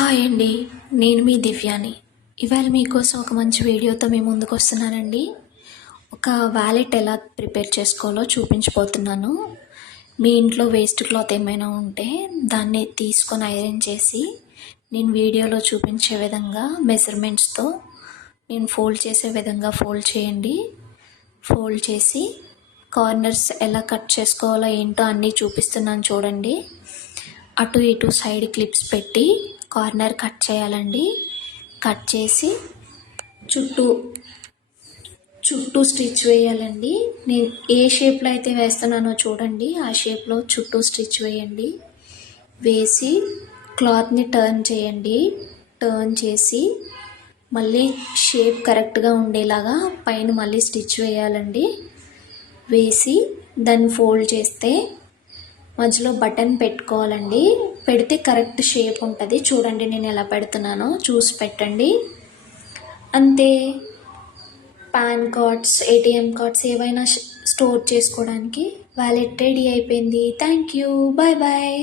Hi అండి. నేను మీ దివ్యాని. ఇవాళ మీకోసం ఒక మంచి వీడియోతో మీ ముందుకు వస్తున్నానండి. ఒక వ్యాలెట్ ఎలా ప్రిపేర్ చేసుకోవాలో చూపించబోతున్నాను. మీ ఇంట్లో వేస్ట్ క్లాత్ ఏమైనా ఉంటే దాన్ని తీసుకొని ఐరన్ చేసి నేను వీడియోలో చూపించే విధంగా మెజర్మెంట్స్తో నేను ఫోల్డ్ చేసే విధంగా ఫోల్డ్ చేయండి. ఫోల్డ్ చేసి కార్నర్స్ ఎలా కట్ చేసుకోవాలో ఏంటో అన్నీ చూపిస్తున్నాను చూడండి. అటు ఇటు సైడ్ క్లిప్స్ పెట్టి కార్నర్ కట్ చేయాలండి. కట్ చేసి చుట్టూ చుట్టూ స్టిచ్ వేయాలండి. నేను ఏ షేప్లో అయితే వేస్తున్నానో చూడండి, ఆ షేప్లో చుట్టూ స్టిచ్ వేయండి. వేసి క్లాత్ని టర్న్ చేయండి. టర్న్ చేసి మళ్ళీ షేప్ కరెక్ట్గా ఉండేలాగా పైన మళ్ళీ స్టిచ్ వేయాలండి. వేసి దాన్ని ఫోల్డ్ చేస్తే మధ్యలో బటన్ పెట్టుకోవాలండి. పెడితే కరెక్ట్ షేప్ ఉంటుంది. చూడండి నేను ఎలా పెడుతున్నానో చూసి పెట్టండి. అంతే. పాన్ కార్డ్స్, ఏటీఎం కార్డ్స్ ఏవైనా స్టోర్ చేసుకోవడానికి వ్యాలెట్ రెడీ అయిపోయింది. Thank you. Bye bye.